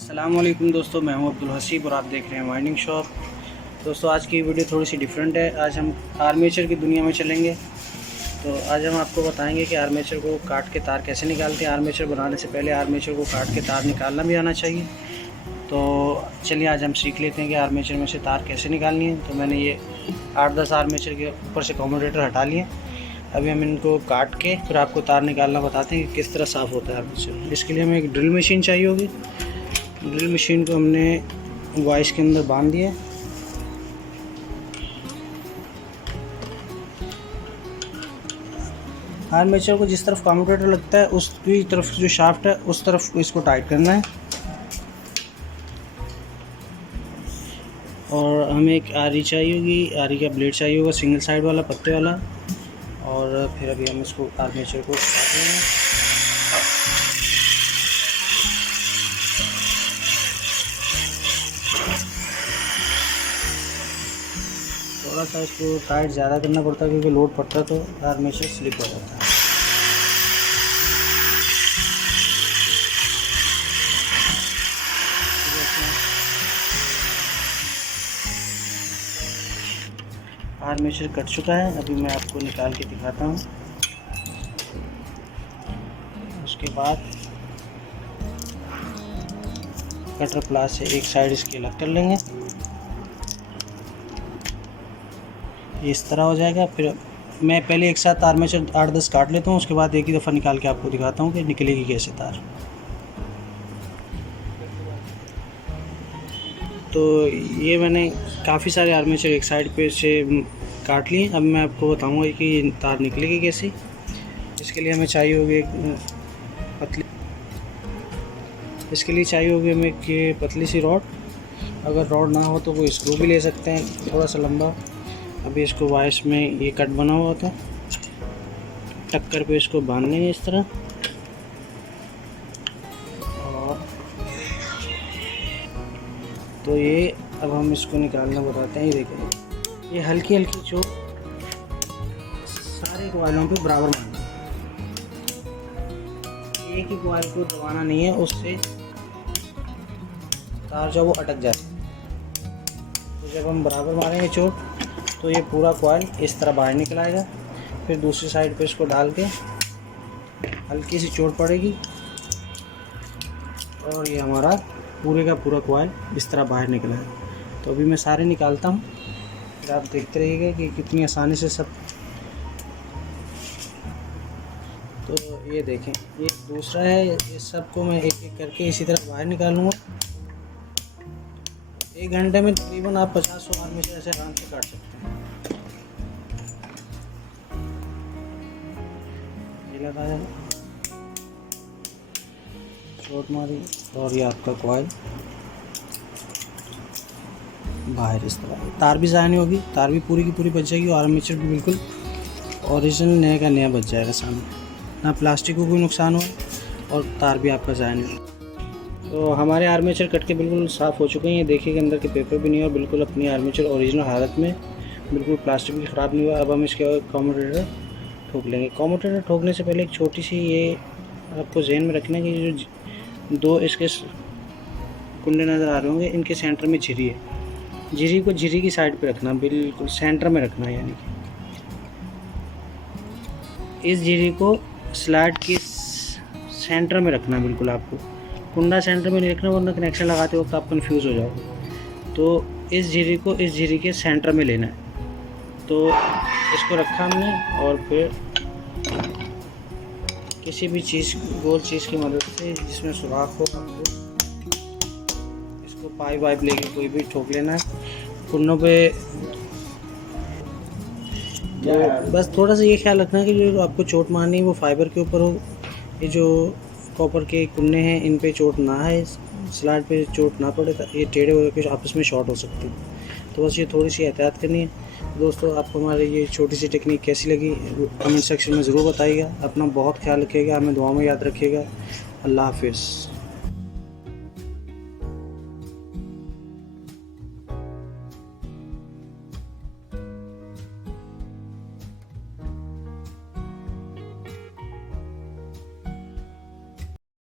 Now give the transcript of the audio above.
अस्सलाम वालेकुम दोस्तों, मैं हूं अब्दुल हसीब और आप देख रहे हैं वाइंडिंग शॉप। दोस्तों आज की वीडियो थोड़ी सी डिफरेंट है। आज हम आर्मेचर की दुनिया में चलेंगे। तो आज हम आपको बताएंगे कि आर्मेचर को काट के तार कैसे निकालते हैं। आर्मेचर बनाने से पहले आर्मेचर को काट के तार निकालना भी आना चाहिए। तो चलिए आज हम सीख लेते हैं कि आर्मेचर में से तार कैसे निकालनी है। तो मैंने ये 8-10 आर्मेचर के ऊपर से कम्यूटेटर हटा लिए। अभी हम इनको काट के फिर आपको तार निकालना बताते हैं कि किस तरह साफ़ होता है आर्मेचर। इसके लिए हमें एक ड्रिल मशीन चाहिए होगी। ड्रिल मशीन को हमने वाइस के अंदर बांध दिया। आर्मेचर को जिस तरफ कम्यूटेटर लगता है उसकी तरफ जो शाफ्ट है उस तरफ इसको टाइट करना है। और हमें एक आरी चाहिए होगी, आरी का ब्लेड चाहिए होगा, सिंगल साइड वाला पत्ते वाला। और फिर अभी हम इसको आर्मेचर को काट लेंगे। थोड़ा सा इसको टाइट ज़्यादा करना पड़ता है क्योंकि लोड पड़ता है तो आर्मेचर स्लिप हो जाता है। आर्मेचर कट चुका है, अभी मैं आपको निकाल के दिखाता हूँ। उसके बाद कटर प्लास से एक साइड इसकी अलग कर लेंगे। ये इस तरह हो जाएगा। फिर मैं पहले एक साथ आर्मेचर 8-10 काट लेता हूँ, उसके बाद एक ही दफ़ा निकाल के आपको दिखाता हूँ कि निकलेगी कैसे तार। तो ये मैंने काफ़ी सारे आर्मेचर एक साइड पे से काट लिए। अब मैं आपको बताऊंगा कि तार निकलेगी कैसे। इसके लिए हमें चाहिए होगी हमें एक पतली सी रॉड। अगर रॉड ना हो तो वो स्क्रू भी ले सकते हैं थोड़ा सा लंबा। अभी इसको वाइस में ये कट बना हुआ होता है, टक्कर पे इसको बांध लेंगे इस तरह। और तो ये अब हम इसको निकालना बताते हैं। ये देखो, ये हल्की हल्की चोट सारे कॉइलों पे बराबर मारना है। एक ही कॉइल को दबाना नहीं है, उससे तार जो वो अटक जाए। तो जब हम बराबर मारेंगे चोट तो ये पूरा कॉइल इस तरह बाहर निकल आएगा। फिर दूसरी साइड पे इसको डाल के हल्की सी चोट पड़ेगी और ये हमारा पूरे का पूरा कॉइल इस तरह बाहर निकला है। तो अभी मैं सारे निकालता हूँ, फिर आप देखते रहिएगा कि कितनी आसानी से सब। तो ये देखें, ये दूसरा है। ये सबको मैं एक एक करके इसी तरह बाहर निकालूंगा। 1 घंटे में तकरीबन आप 50-100 आर्मेचर ऐसे आराम से काट सकते हैं। ये लगाया, चोट मारी और ये आपका कॉइल बाहर इस तरह। तार भी ज़ाया नहीं होगी, तार भी पूरी की पूरी बच जाएगी और आर्मेचर भी बिल्कुल ओरिजिनल नए का नया बच जाएगा सामने। ना प्लास्टिक को कोई नुकसान हो और तार भी आपका ज़ाया नहीं होगा। तो हमारे आर्मेचर कट के बिल्कुल साफ़ हो चुके हैं। ये देखिए कि अंदर के पेपर भी नहीं है और बिल्कुल अपनी आर्मेचर ओरिजिनल हालत में, बिल्कुल प्लास्टिक भी ख़राब नहीं हुआ। अब हम इसके कम्यूटेटर ठोक लेंगे। कम्यूटेटर ठोकने से पहले एक छोटी सी ये आपको जहन में रखना है कि जो 2 इसके कुंडे नज़र आ रहे होंगे, इनके सेंटर में झिरी है। झिरी को झिरी की साइड पे रखना, बिल्कुल सेंटर में रखना है। यानी कि इस झिरी को स्लाइड की सेंटर में रखना। बिल्कुल आपको कुंडा सेंटर में नहीं रखना, वरना कनेक्शन लगाते वक्त आप कंफ्यूज हो जाओगे। तो इस झिरी को इस झिरी के सेंटर में लेना है। तो इसको रखा हमने और फिर किसी भी चीज़, गोल चीज़ की मदद से जिसमें सुराख हो, आपको इसको पाइप वाइप लेके कोई भी ठोक लेना है कुंडों पे। तो बस थोड़ा सा ये ख्याल रखना है कि जो आपको चोट मारनी है वो फाइबर के ऊपर हो। ये जो कॉपर के कुन्ने हैं इन पे चोट ना है, स्लाइड पे चोट ना पड़े, ये टेढ़े होकर आपस में शॉर्ट हो सकते हैं। तो बस ये थोड़ी सी एहतियात करनी है। दोस्तों आपको हमारी ये छोटी सी टेक्निक कैसी लगी कमेंट सेक्शन में ज़रूर बताइएगा। अपना बहुत ख्याल रखिएगा, हमें दुआ में याद रखिएगा। अल्लाह हाफिज़।